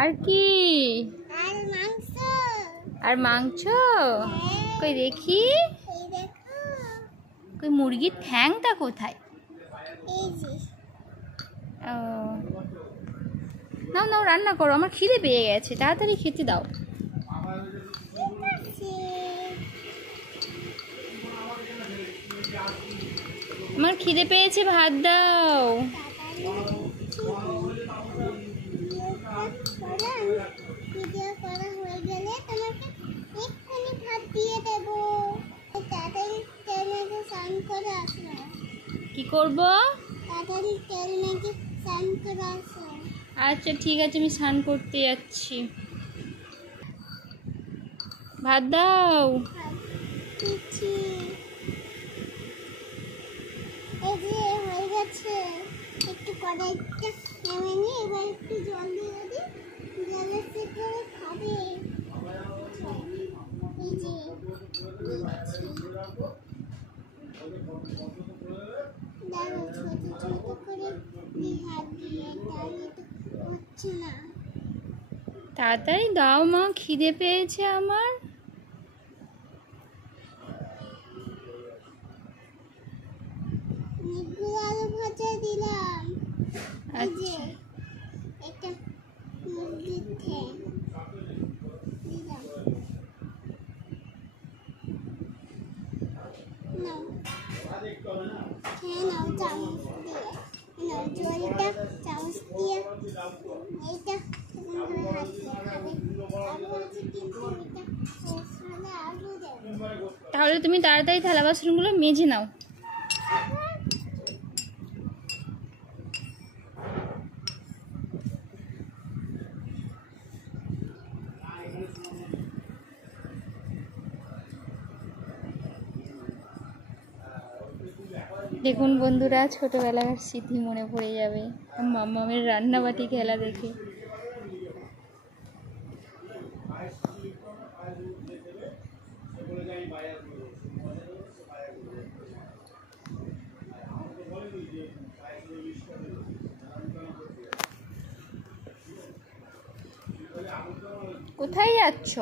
আর কি? আর মাংস। আর মাংস? কই দেখি। এই দেখো। কই মুরগির ঠ্যাংটা কোথায়? এই যে। ও নাও নাও রান্না করো, আমার খিদে পেয়ে গেছে, তাড়াতাড়ি খেতে দাও। আমার খিদে পেয়েছে, ভাত দাও। ভিডিও করা হয়ে গেলে তোমাকে এক্ষুনি ভাত দিয়ে দেব। তাড়াতাড়ি তেল মেখে স্নান করে আসো। কি করব? তাড়াতাড়ি তেল মেখে স্নান করে আসো। আচ্ছা ঠিক আছে, আমি স্নান করতে যাচ্ছি। ভাত দাও। দিচ্ছি। এই যে হয়ে গেছে, একটু কড়াইটা নেমে নিয়ে এবার একটু জল দিয়ে দিই, জলের থেকে খাবে। এই যে দিচ্ছি। দাঁড়াও, ছোট ছোট করে হাত দিয়ে, তাহলে তো হচ্ছে না। তাড়াতাড়ি দাও মা, খিদে পেয়েছে আমার। অনেকগুলো আলু ভাজা দিলাম। এই যে একটা মুরগির ঠ্যাং দিলাম। নাও, খেয়ে নাও চামচ দিয়ে। নাও জলটা চামচ দিয়ে এইটা হাত দিয়ে খাবে। আলু আছে কিন্তু এটা সাদা আলু দেবে। তাহলে তুমি তাড়াতাড়ি থালা বাসনগুলো মেজে নাও। দেখুন বন্ধুরা, ছোটবেলার স্মৃতি মনে পড়ে যাবে মাম্মামের রান্নাবাটি খেলা দেখে। কোথায় যাচ্ছ?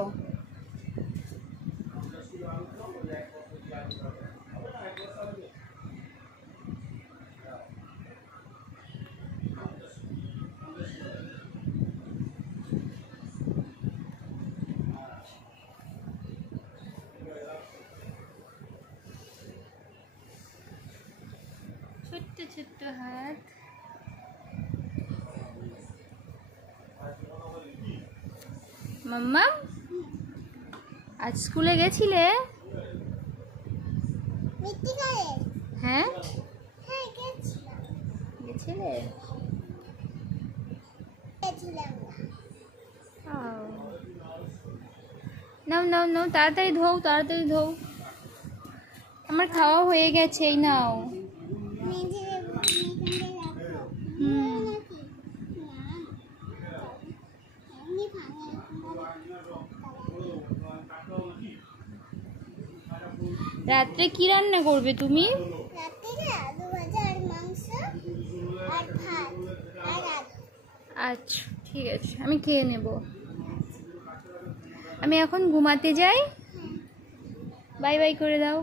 ছোট্ট ছোট্ট হাত। মাম্মা আজ স্কুলে গেছিলে? হ্যাঁ গেছিলে। নাও নাও নাও, তাড়াতাড়ি ধোও, তাড়াতাড়ি ধোও। আমার খাওয়া হয়ে গেছে, এই নাও। রাত্রে কি রান্না করবে তুমি? আচ্ছা ঠিক আছে, আমি খেয়ে নেব। আমি এখন ঘুমাতে যাই। বাই বাই করে দাও।